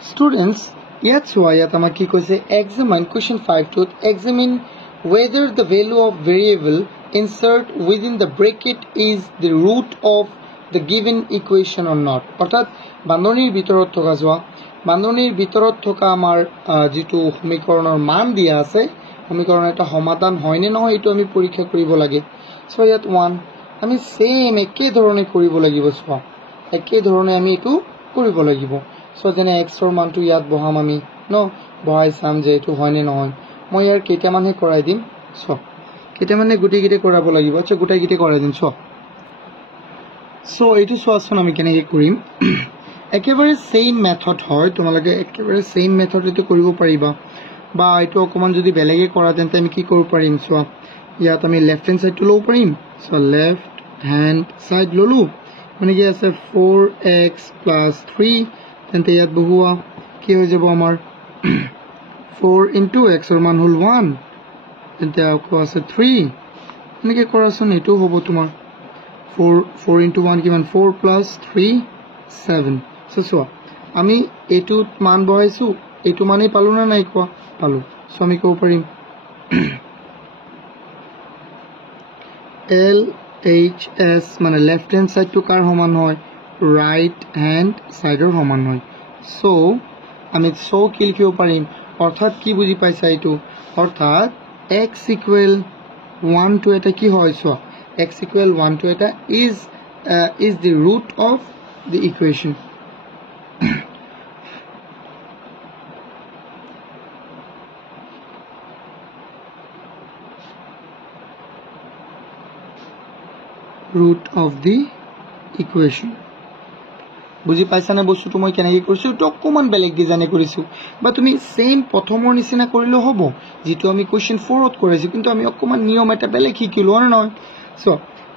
Students, ইয়াত চোৱা ইয়াত আমাক কি কৈছে examine question 5 to examine whether the value of variable insert within the bracket is the root of the given equation or not. অর্থাৎ বান্ধনীৰ ভিতৰত থকা যোৱা বান্ধনীৰ ভিতৰত থকা আমাৰ যেটো সমীকৰণৰ মান দিয়া আছে সমীকৰণ এটা সমাধান হয় নে নহয় এটো আমি পৰীক্ষা কৰিব লাগে সো ইয়াত 1 আমি সেম একে ধৰণে কৰিব লাগিব চোৱা একে ধৰণে আমি এটো কৰিব লাগিব সো যেনে x ৰ মানটো ইয়াত বহাম আমি ন বহাই চাম যে এটো হয় নে নহয় মই ইয়াৰ কেইটামানহে কৰাই দিম সো কেইটামানে গুটিগিতে কৰাব লাগিব আচ্ছা গুটাইগিতে কৰাই দিম সো এটো সোৱাচোন আমি কেনেকৈ কৰিম একেবাৰে সেম মেথড হয় তোমালোকে একেবাৰে সেম মেথড এটো কৰিব পাৰিবা বা এটো অকমান যদি বেলেগে কৰা তেন্তে আমি কি কৰিব পাৰিম সো ইয়াত আমি লেফট হ্যান্ড সাইড টো লও পাৰিম সো লেফট হ্যান্ড সাইড ললো মানে কি আছে 4x + 3 তেন্তে ইয়াত বহুৱা কি হৈ যাব আমাৰ 4 * x ৰ মান হল 1 তেন্তে আকৌ আছে 3 এনেকৈ কৰাচোন এটো হ'ব তোমাৰ 4 * 1 কিমান 4 + 3 7 সো আমি এটো মান বহাইছো এটো মানে পালো না নাই কোৱা পালো সো আমি কব পাৰিম LHS মানে লেফট হ্যান্ড সাইড টু কাৰ সমান হয় ৰাইট হ্যান্ড সাইডৰ সমান হয় সো আমি সো কি লিখিব পাৰিম অৰ্থাৎ কি বুজি পাইছা এটো অৰ্থাৎ x = 1 to এটা কি হয় সো x = 1 to এটা is the root of the equation root of the equation বুজি পাইছা না বস্তুটো মই কেনেকৈ কৰিছো তো অকমান বেলেগ ডিজাইনে কৰিছো বা তুমি সেম প্ৰথমৰ নিচিনা কৰিলে হ'ব যেটো আমি কোৱেশ্চন 4 ত কৰিছো কিন্তু আমি অকমান নিয়ম এটা বেলেগ শিকিলো না নহয় সো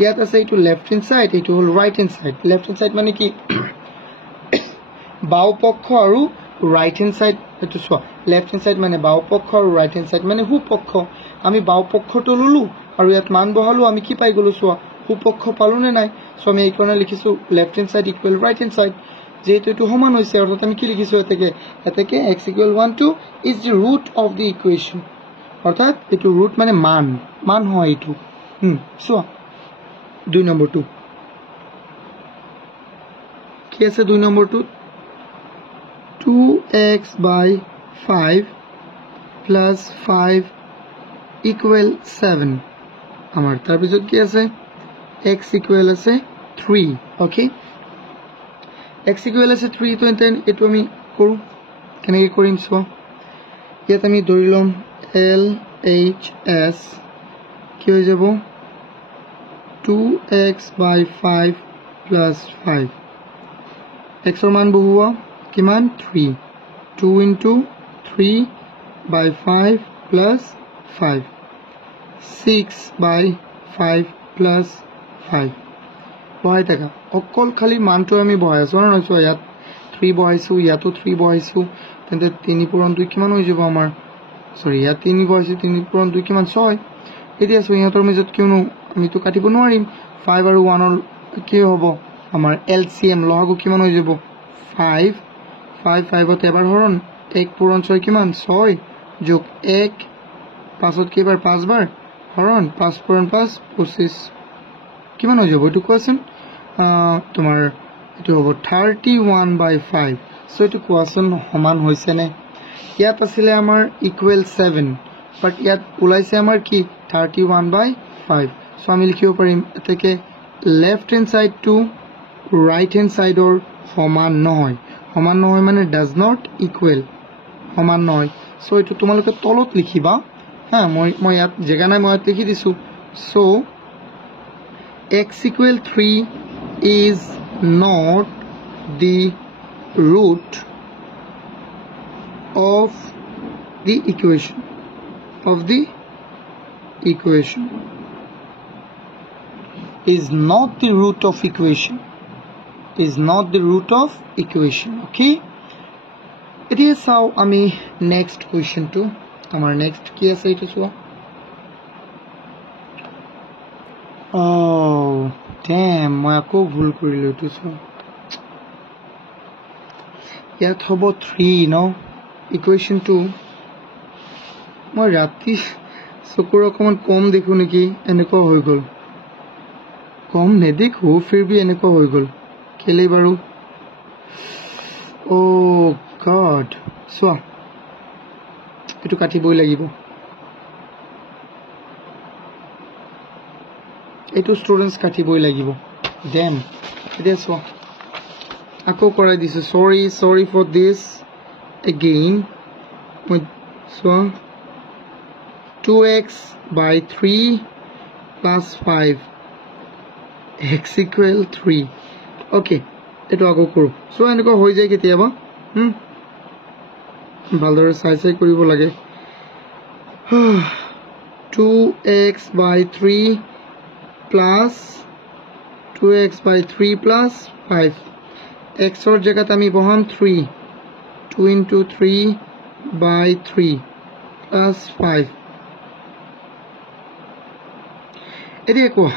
ইয়াত আছে এটো লেফট হ্যান্ড সাইড এটো হল right hand side left hand side মানে কি বাও পক্ষ আৰু রাইট হ্যান্ড সাইড এটো সো লেফট হ্যান্ড সাইড মানে বাও পক্ষ আৰু ৰাইট হ্যান্ড সাইড মানে হু পক্ষ আমি বাও পক্ষটো ললো আৰু ইয়াত মান বহালো আমি কি পাই গলো সো উপপক্ষ পালো নে নাই সো আমি এই কোণে লিখিছো left hand side equal right hand side যেহেতু এটো সমান হৈছে অর্থাৎ আমি কি লিখিছো এটাকে x = 1 to is the root of the equation অর্থাৎ এটো root মানে মান হয় এটো সো 2 নম্বৰটো কি আছে 2 নম্বৰটো 2x / 5 + 5 = 7 আমাৰ তাৰ পিছত কি আছে x equal আছে 3 okay x equal আছে 3 তো then এটো আমি কৰো কেনেকৈ কৰিম সো ইয়াত আমি ধৰি লম LHS কি হৈ যাব 2x / 5 + 5 x ৰ মান বহুৱা কিমান 3 2 * 3 / 5 + 5 6 / 5 + 5 বহাই থাকা অকল খালি মানটো আমি বহাই আছো না নচোৱা ইয়াত 3 বহাইছো ইয়াতো 3 বহাইছো তেন্তে 3 পূৰণ 2 কিমান হৈ যাব আমাৰ সৰি ইয়াত 3 বহাইছো 3 পূৰণ 2 কিমান 6 এতিয়া সো ইহঁতৰ মাজত কিয়নো আমি তো কাটিব নোৱাৰিম 5 আৰু 1 ৰ কি হ'ব আমাৰ LCM লহগু কিমান হৈ যাব 5 5 ত এবাৰ হৰণ 1 পূৰণ 6 কিমান 6 যোগ 1 5ত কেইবাৰ 5 বাৰ হৰণ 5 পূৰণ 5 25 কিমান হৈ যাব এটো কোৱাচোন তোমাৰ এটো হ'ব 31/5 সো এটো কোৱাচোন সমান হৈছে নে ইয়াত আছিল আমাৰ ইকুৱেল 7 বাট ইয়াত ওলাইছে আমাৰ কি 31/5 সো আমি লিখিব পাৰিম এটাকে left hand side to right hand সাইডৰ সমান নহয় মানে ডাজ নট ইকুৱেল সমান নহয় সো এটো তোমালোকে তলত লিখিবা হ্যাঁ মই ইয়াত জেগা নাই মই লিখি দিছো so x = 3 is not the root of the equation is not the root of equation okay it is how ami next question to amar next ki ase etu chua oh damn মই আকৌ ভুল কৰিলো এটো চোৱা ইয়াত হ'ব 3 ন equation 2 মই ৰাতি চকুৰ অকমান কম দেখো নেকি এনেকুৱা হৈ গ'ল কম নেদেখো ফিৰবি এনেকুৱা হৈ গ'ল কেলে বাৰু ও গড চোৱা এটো কাটিবই লাগিব এটো ষ্টুডেন্টস কাটিবই লাগিব দেন এতিয়া চোৱা আকৌ কৰাই দিছো sorry for this again চোৱা 2x by 3 plus 5 x equal 3 okay এটো আগো কৰো সো এনেকুৱা হৈ যায় কেতিয়াবা ভালদৰে চাই কৰিব লাগে 2x by 3 plus 2x by 3 plus 5 x or জায়গাত আমি বহাম 3 2 into 3 by 3 plus 5 এদিকে কোৱা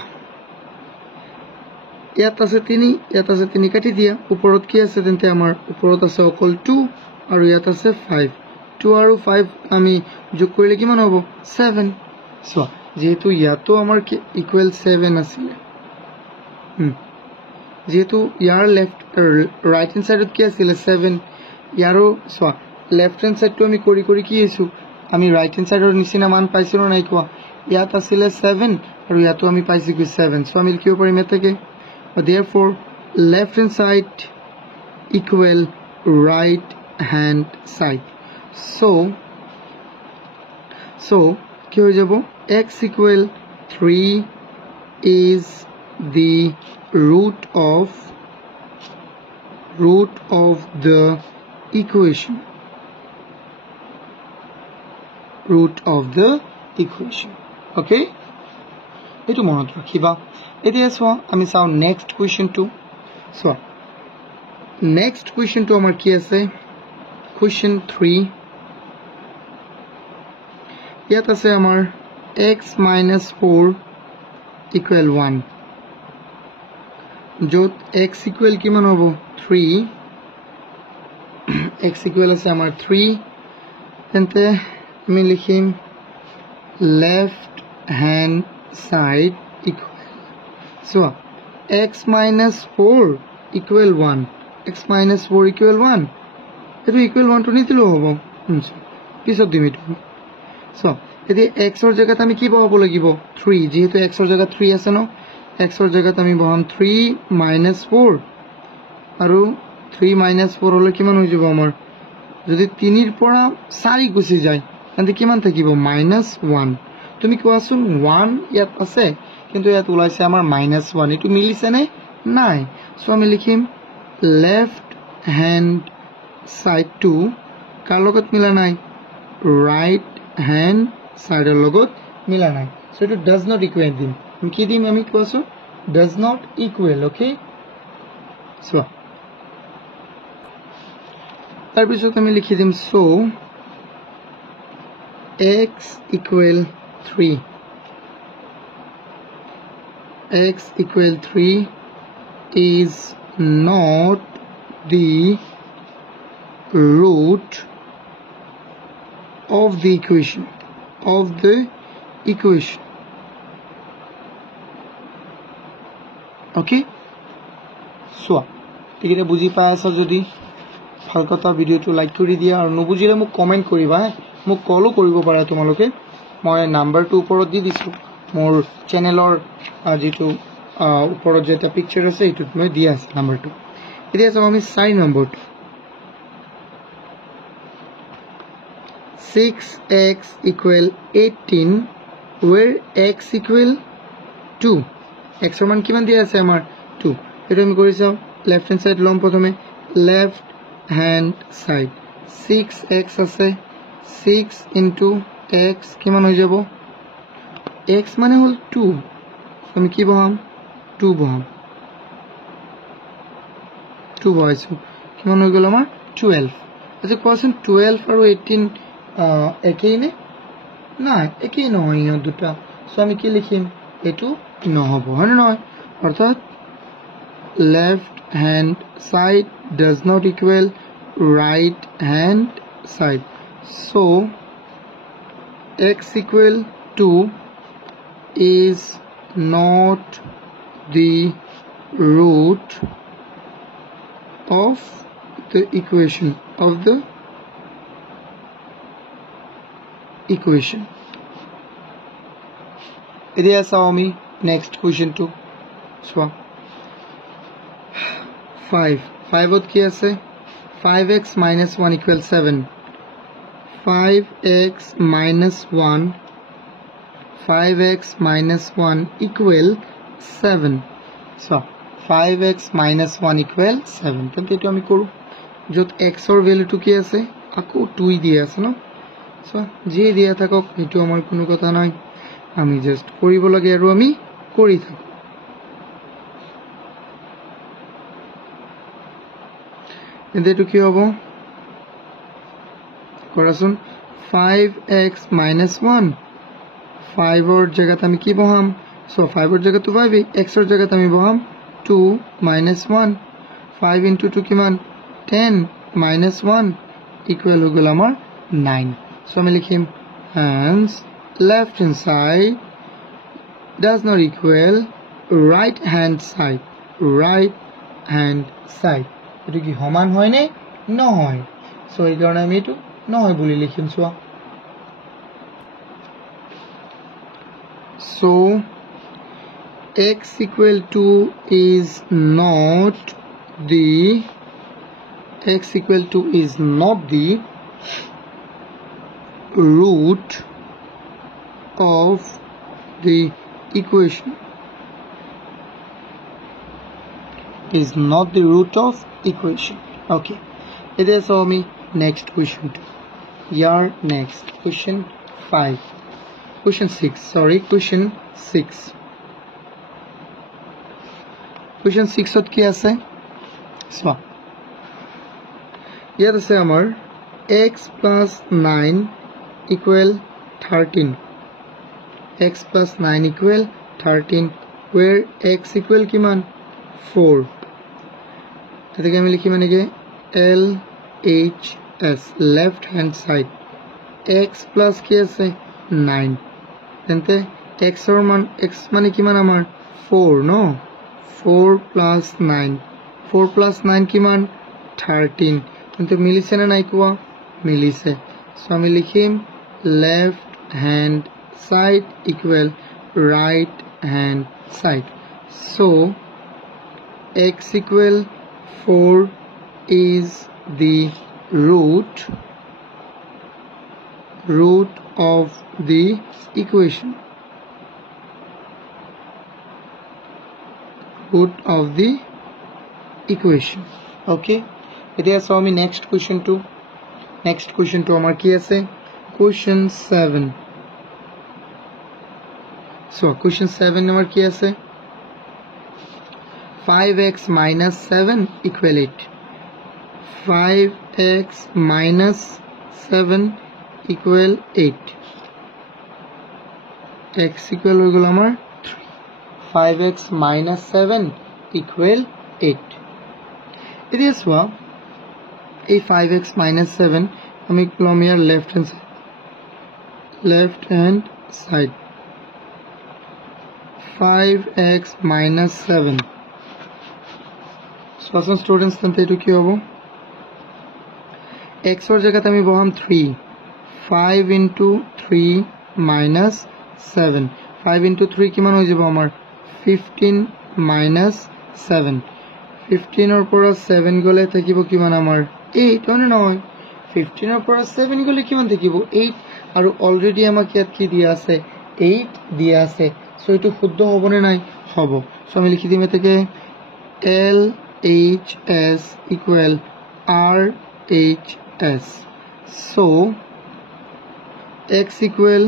ইয়াত আছে 3 কাটি দিয়া ওপৰত কি আছে তেন্তে আমাৰ ওপৰত আছে অকল 2 আৰু ইয়াত আছে 5 2 আৰু 5 আমি যোগ কৰিলে কিমান হ'ব 7 সো যেহেতু ইয়াতো আমাৰ ইকুৱেল 7 আছিল যেহেতু ইয়াৰ লেফট ৰাইট হ্যান্ড সাইডত কি আছিল 7 ইয়াৰো সো লেফট হ্যান্ড সাইডটো আমি কৰি কি হৈছো আমি ৰাইট হ্যান্ড সাইডৰ নিচিনা মান পাইছিলো নাই কোৱা ইয়াত আছিল 7 আৰু ইয়াতো আমি পাইছি কি 7 সো আমি লিখিব পাৰিম এটাকে therefore left hand side equal right hand side so কি হৈ যাব x equal 3 is the root of the equation okay etu monot rakhiba এতিয়া সোয়া আমি চাও নেক্সট কোয়েশ্চন টু সোয়া নেক্সট কোয়েশ্চন টু আমার কি আছে কোয়েশ্চন 3 ইয়াত আছে আমার x - 4 equal 1 যত x equal কিমান হ'ব 3 x equal আছে আমার 3 তেন্তে আমি লিখিম left hand side equal so x minus 4 equal 1 x minus 4 equal 1 eto equal 1 to nitilo hobo piso dimitu so edi x or jagat ami ki pabo lagibo 3 jehetu x or jagat 3 ase no x or jagat ami baham 3 minus 4 aru 3 minus 4 hole kiman hoi jabo amar jodi 3 ir pora 4 gusi jay tante kiman thakibo -1 তুমি কোৱাচোন 1 ইয়াত আছে কিন্তু ইয়াত ওলাইছে আমাৰ -1 এটো মিলিছে নে নাই সো আমি লিখিম লেফট হ্যান্ড সাইড টু কাৰ লগত মিলা নাই ৰাইট হ্যান্ড সাইডৰ লগত মিলা নাই সো এটো ডাজ নট ইকুৱেল দিম কি দিম আমি কোৱাচোন does not equal okay so তাৰ পিছত আমি লিখি দিম so x equal 3 x equal 3 is not the root of the equation okay so tikite buji pai asa jodi ভাল কথা ভিডিওটো লাইক কৰি দিয়া আৰু নবুজিলে মোক কমেন্ট কৰিবা মোক কলো কৰিব পাৰা তোমালোকে মই নাম্বাৰটো ওপৰত দি দিছো মোৰ চেনেলৰ যেটো ওপৰত যেটা পিকচাৰ আছে এটো মই দি আছে নাম্বাৰটো এতিয়া চাও আমি 4 নম্বৰটো 6x equal 18 where x equal 2 x এৰ মান কিমান দিয়া আছে আমাৰ 2 এটা আমি কৰি চাও লেফট হ্যান্ড সাইড লম প্ৰথমে লেফট হ্যান্ড সাইড 6x আছে 6 into x কিমান হৈ যাব x মানে হল 2 আমি কি বহাম 2 বহাম 2 বহাইছো কিমান হৈ গল আমাৰ 12 আচ্ছা কোৱেশ্চন 12 আৰু 18 একই নে না একই নহয় ইহ দুটা সো আমি কি লিখিম এটো নহব হয় নহয় অর্থাৎ left hand side does not equal right hand side. So x equal to is not the root of the equation এতিয়া চাও আমি next question to চোৱা 5 ত কি আছে 5x minus 1 equals 7 5x minus 1 equal 7 so 5x minus 1 equal 7 তেন্তে এটো আমি কৰো যত x or value to কি আছে আকো 2 দিয়া আছে ন so যে দিয়া থাকক এটো আমাৰ কোনো কথা নাই আমি জাস্ট কৰিব লাগে আৰু আমি কৰি থাকো তেন্তে এটো কি হ'ব কৰাচোন 5x minus 1 5 or জায়গাত আমি কি বহাম so 5 or জায়গাত তো 5 x or জায়গাত আমি বহাম 2 minus 1 5 into 2 কিমান 10 minus 1 equal হৈ গল আমাৰ 9 so আমি লিখিম hence left hand side does not equal right hand side এটো কি সমান হয় নে নহয় so এই কারণে আমি এটো নহয় বলি লিখিম সোয়া so x equal to is not the root of the equation okay it is for me next question your next question 5 question 6 ত কি আছে so ইয়াত আছে আমাৰ x plus 9 equal 13 x plus 9 equal 13 where x equal কিমান 4 এটাকে আমি লিখি মানে কি LHS left hand side x plus কি আছে 9 তেন্তে x or মান x মানে কিমান আমাৰ 4 no 4 plus 9 কিমান 13 তেন্তে মিলিছে না নাই কোৱা মিলিছে সো আমি লিখিম left hand side equal right hand side so x equal 4 is the root of the equation okay এতিয়া so আমি next question to আমাৰ কি আছে question 7 so question 7 number কি আছে 5x minus 7 equal 8 5x minus 7 equal 8 x equal হৈ গল আমাৰ 5x minus 7 equal 8 এতিয়া চোৱা এই 5x minus 7 আমি লম ইয়াৰ left hand side 5x minus 7 so students তেন্তে এটো কি হ'ব x or জায়গাত আমি বহাম 3 5 into 3 minus 7 5 into 3 কিমান হৈ যাব আমাৰ 15 minus 7 15 or পৰা 7 গলে থাকিব কিমান আমাৰ 8 হয় নহয় 15 or পৰা 7 গলে কিমান থাকিব 8 আৰু অলৰেডি আমাক ইয়াত কি দিয়া আছে 8 দিয়া আছে সো এটো শুদ্ধ হ'বনে নাই হ'ব সো আমি লিখি দিম এটাকে LHS equal RHS so x equal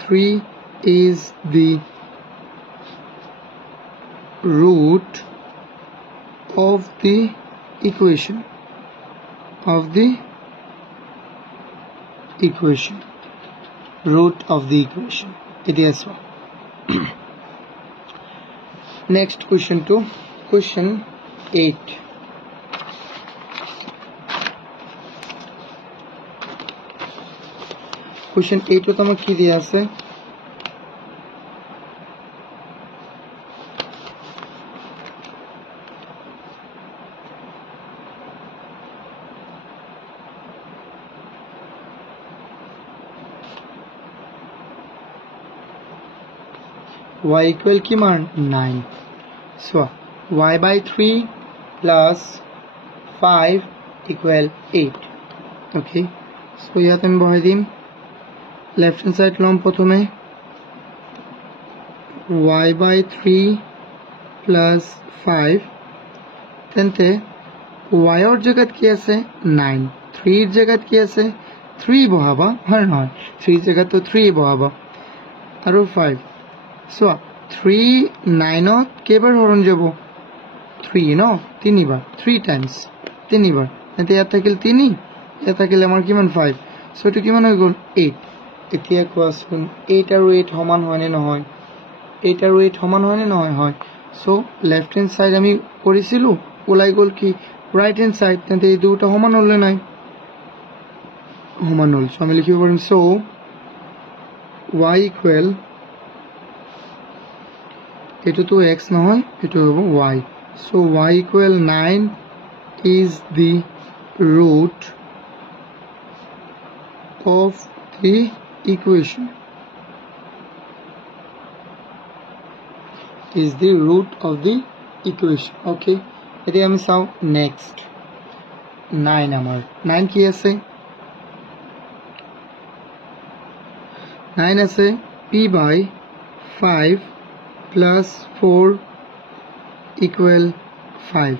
3 is the root of the equation it is Next question 2, question 8. Question 8 তো আমার কি দিয়া আছে y equal কি মান 9. So y by 3 plus 5 equal 8. Okay, so ইয়াত আমি বহাই দিম left hand side লম প্রথমে y by 3 plus 5 তেন্তে y এর জায়গাত কি আছে 9, 3 এর জায়গাত কি আছে 3 বহাবা হয় না 3 জায়গাত তো 3 বহাবা আর 5. So 3 9 ত কেবার হরণ যাব 3 ন 3 বার 3 টাইমস 3 বার এতে ইয়াত থাকিল 3 ইয়াত থাকিল আমার কি মান 5. সো এটো কি মান হৈ গল 8. এতিয়া কোৱাচোন 8 আৰু 8 সমান হয় নে নহয় 8 আৰু 8 সমান হয় নে নহয় হয়. সো লেফট হ্যান্ড সাইড আমি কৰিছিলো ওলাই গল কি রাইট হ্যান্ড সাইড তেন্তে এই দুটো সমান হলে নাই সমান হল. সো আমি লিখিব পারিম সো y ইকুয়াল এটো তো x নহয় এটো হবে y. So y equal 9 is the root of the equation. Is the root of the equation. Okay. এটি আমি চাও next 9 আমার 9 কি আছে 9 আছে p by 5 plus 4 equal 5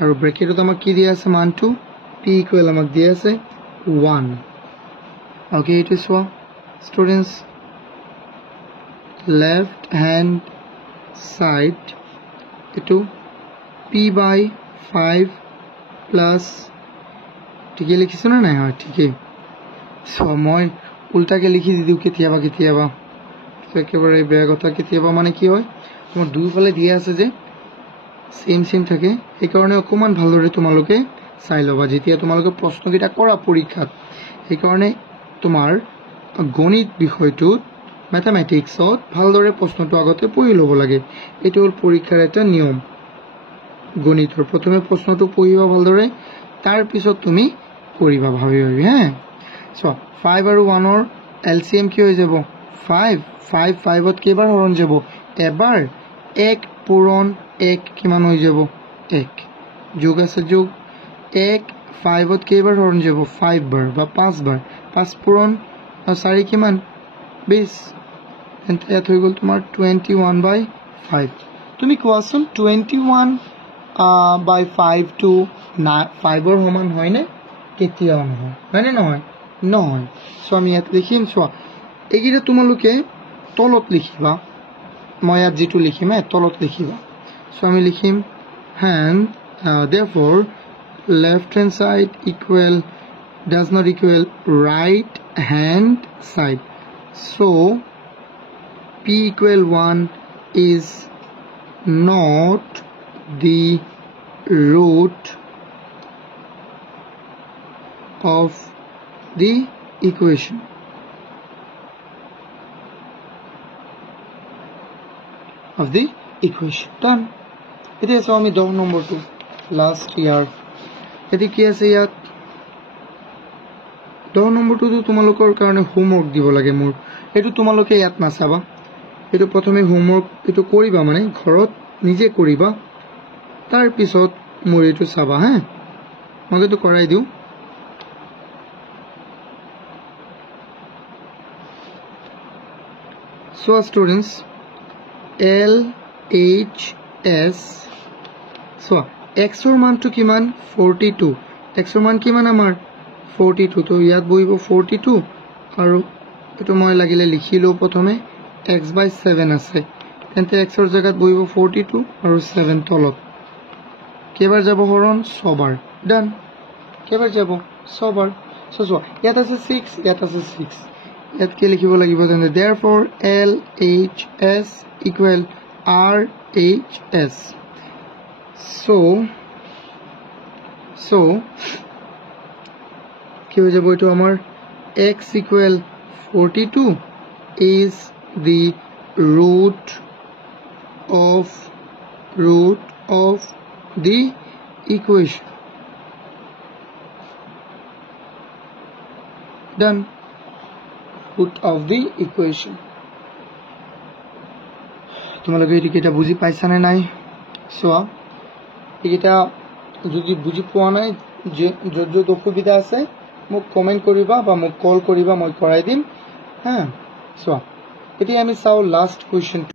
আর ব্র্যাকেটত আমাক কি দিয়া আছে মান 2 p equal আমাক দিয়া আছে 1. Okay, it is so students left hand side eto p by 5 plus ঠিক লিখিছো না নাই হয় ঠিক সো মই উল্টাকে লিখি দিও কেতিয়াবা তো একেবারে বেয়া কথা কেতিয়াবা মানে কি হয় তোমার দুই ফালে দিয়া আছে যে সেম থাকে এই কারণে অকমান ভালদৰে তোমালোকে চাই লবা যেতিয়া তোমালোকে প্ৰশ্নকিটা কৰা পৰীক্ষাত এই কাৰণে তোমাৰ গণিত বিষয়টোত ম্যাথমেটিক্সত ভালদৰে প্ৰশ্নটো আগতে পঢ়ি লব লাগে. এটো হল পৰীক্ষাৰ এটা নিয়ম. গণিতৰ প্ৰথমে প্ৰশ্নটো পঢ়িবা ভালদৰে তাৰ পিছত তুমি কৰিবা ভাবি হ্যাঁ. সো 5 আৰু 1 ৰ এলসিএম কি হৈ যাব 5 5 ত কেবাৰ হৰণ যাব এবাৰ 1 পূৰণ 1 কিমান হৈ যাব 1 যোগ আছে যোগ 1 5 ত কেবাৰ হৰণ যাব 5 বাৰ বা 5 বাৰ 5 পূৰণ 4 কিমান 20 এন্তে ইয়াত হৈ গল তোমাৰ 21 by 5. তুমি কোৱাচোন 21 by 5 to 5 ৰ সমান হয় নে কেতিয়াও নহয় মানে নহয়. সো আমি ইয়াত লিখিম চোৱা এইগিটা তোমালোকে তলত লিখিবা মই ইয়াত যেটো লিখিম তলত লিখিবা. সো আমি লিখিম hand therefore left hand side equal does not equal right hand side. So p equal 1 is not the root of the equation. Done. It is only dog number 2 last year. এটি কি আছে ইয়াত দহ নম্বৰটো তোমালোকৰ কাৰণে হোমৱৰ্ক দিব লাগে মোৰ এটো তোমালোকে ইয়াত নাচাবা এটো প্ৰথমে হোমৱৰ্ক এটো কৰিবা মানে ঘৰত নিজে কৰিবা তাৰ পিছত মোৰ এটো চাবা হ্যাঁ মই তো কৰাই দিও. So students LHS so x ৰ মানটো কিমান 42 x ৰ মান কিমান আমাৰ 42 তো ইয়াত বহিব 42 আৰু এটো মই লাগিলে লিখিলো প্ৰথমে x by 7 আছে তেন্তে x ৰ জায়গাত বহিব 42 আৰু 7 তলত কেবাৰ যাব হৰণ 6 বাৰ ডান কেবাৰ যাব 6 বাৰ সো ইয়াত আছে 6 ইয়াত আছে 6 ইয়াত কি লিখিব লাগিব তেন্তে therefore LHS equal RHS. So কি হয়ে যাবে এটা আমার x equal 42 is the root of the equation. Done. Root of the equation. তোমালোকে এটা বুঝি পাইছা না নাই? সোয়া এটা যদি বুঝি পোৱা নাই যে য'ত অসুবিধা আছে মোক কমেন্ট কৰিবা বা মোক কল কৰিবা, মই কৰাই দিম। হ্যাঁ, সোয়া এতিয়া আমি চাও লাষ্ট কুৱেশ্যন।